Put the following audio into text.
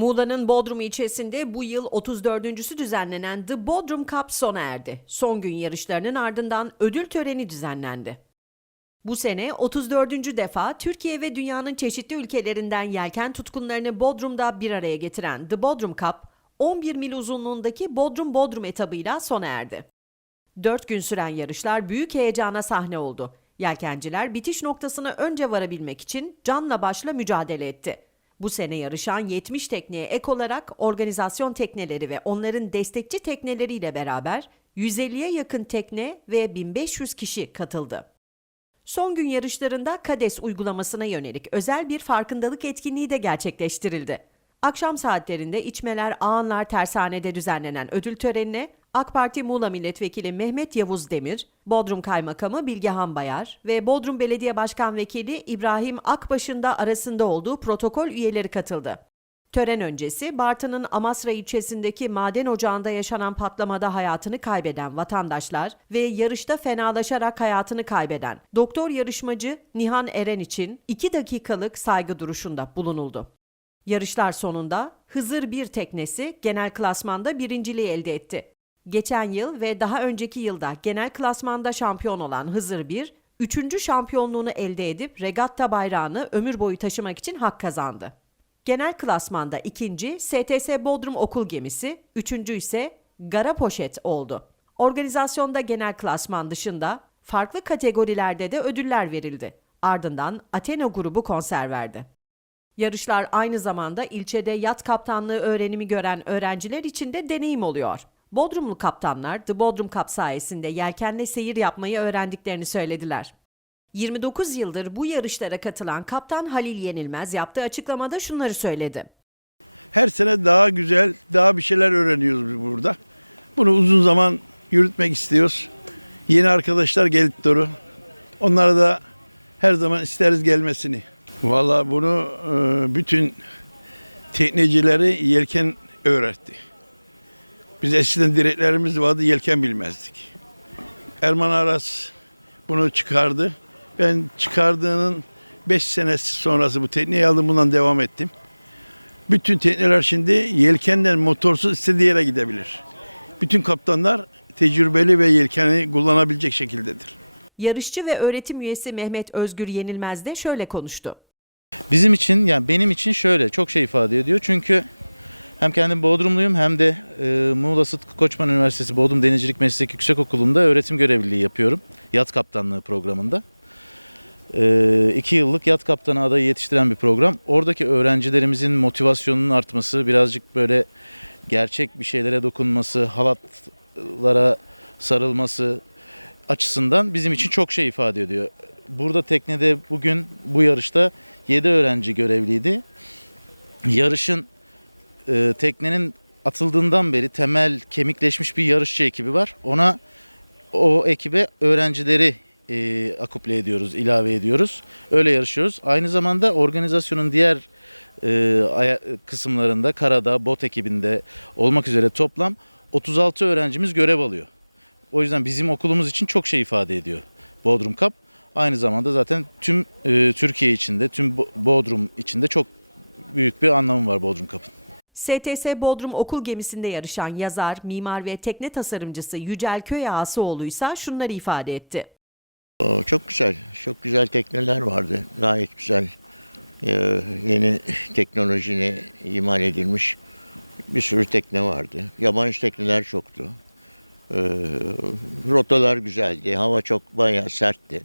Muğla'nın Bodrum ilçesinde bu yıl 34.sü düzenlenen The Bodrum Cup sona erdi. Son gün yarışlarının ardından ödül töreni düzenlendi. Bu sene 34. defa Türkiye ve dünyanın çeşitli ülkelerinden yelken tutkunlarını Bodrum'da bir araya getiren The Bodrum Cup, 11 mil uzunluğundaki Bodrum-Bodrum etabıyla sona erdi. 4 gün süren yarışlar büyük heyecana sahne oldu. Yelkenciler bitiş noktasına önce varabilmek için canla başla mücadele etti. Bu sene yarışan 70 tekneye ek olarak organizasyon tekneleri ve onların destekçi tekneleriyle beraber 150'ye yakın tekne ve 1500 kişi katıldı. Son gün yarışlarında KADES uygulamasına yönelik özel bir farkındalık etkinliği de gerçekleştirildi. Akşam saatlerinde İçmeler Ağanlar Tersane'de düzenlenen ödül törenine AK Parti Muğla Milletvekili Mehmet Yavuz Demir, Bodrum Kaymakamı Bilgehan Bayar ve Bodrum Belediye Başkan Vekili İbrahim Akbaş'ın da arasında olduğu protokol üyeleri katıldı. Tören öncesi Bartın'ın Amasra ilçesindeki maden ocağında yaşanan patlamada hayatını kaybeden vatandaşlar ve yarışta fenalaşarak hayatını kaybeden doktor yarışmacı Nihan Eren için 2 dakikalık saygı duruşunda bulunuldu. Yarışlar sonunda Hızır 1 teknesi genel klasmanda birinciliği elde etti. Geçen yıl ve daha önceki yılda genel klasmanda şampiyon olan Hızır 1, üçüncü şampiyonluğunu elde edip regatta bayrağını ömür boyu taşımak için hak kazandı. Genel klasmanda ikinci STS Bodrum okul gemisi, üçüncü ise Gara Poşet oldu. Organizasyonda genel klasman dışında farklı kategorilerde de ödüller verildi. Ardından Athena grubu konser verdi. Yarışlar aynı zamanda ilçede yat kaptanlığı öğrenimi gören öğrenciler için de deneyim oluyor. Bodrumlu kaptanlar The Bodrum Cup sayesinde yelkenle seyir yapmayı öğrendiklerini söylediler. 29 yıldır bu yarışlara katılan kaptan Halil Yenilmez yaptığı açıklamada şunları söyledi. Her sene daha güzel, daha bir şeyler öğreniyoruz biz burada. Bunu uzun zaman yürütmek istiyoruz. Yeni arkadaşlar gelip doğru. Onlara da her zaman isteriz gelmesini. Vallahi bunu e, bütün teknecileri yelken öğretti. Biz eskiden direklerimiz vardı, yelken bilmezdik. Erman Aras bunu çıkardı. Ben çıkardığının 5 senesi sonrası bu tekneyi aldım, bundan devam ettim. Bütün tekneler şimdi yelkenden motorsuz istediği yere gidebilir. Bütün kaptanlar tecrübeli ve yelkeni kullanabilecek şekildedir. Yarışçı ve öğretim üyesi Mehmet Özgür Yenilmez de şöyle konuştu. Bizim için yani benim için şöyle çok şey ifade ediyor. Çünkü hem kendim Bodrumluyum hem de e, Muğla Sıtkı Koçman Üniversitesi Bodrum Denizcilik Meslek Yüksekokulu'nda öğretim görevliliği yapıyorum. Yat kaptanlığı programında. E, iki yıllık yat kaptanı adayı yetiştiren bir program. Oradaki öğrencilerimizin motivasyonunun artması, birazcık böyle gerçek bir şeylere dokunması, halatlara sarılması açısından bizim için çok şey ifade ediyor. Burada teknede bugün bu yarışta 7 öğrenci görevliydi. Yarışın e, teknenin atıldığından beri temel kemikleşmiş bir yarışçı ekibi var. Ona o ekibe öğrencileri e, akuple ediyoruz, ilave ediyoruz. Öyle yarışıyoruz. Aynı zamanda organizasyonun diğer e, kısımlarında karada, bot ekibinde olmak üzere toplam 36 öğrencimiz görev alıyor. O yüzden bizim okulumuz için çok şey ifade ediyor Bodrum Cup. Aynı zamanda zaten tüm e, Türkiye içinde, tüm Bo- Bodrum içinde çok büyük bir anlamı var Bodrum Cup'ın. STS Bodrum okul gemisinde yarışan yazar, mimar ve tekne tasarımcısı Yücel Köy Ağasıoğlu ise şunları ifade etti. Çok güzel, çok güzel tekneler vardı. Gayet güzel. Ee, yeni teknolojine imal edilmiş bir sürü tekne vardı. Yabancı tekneler çoktu. Ee, rotalar güzeldi. Hava çok bayağı sertti.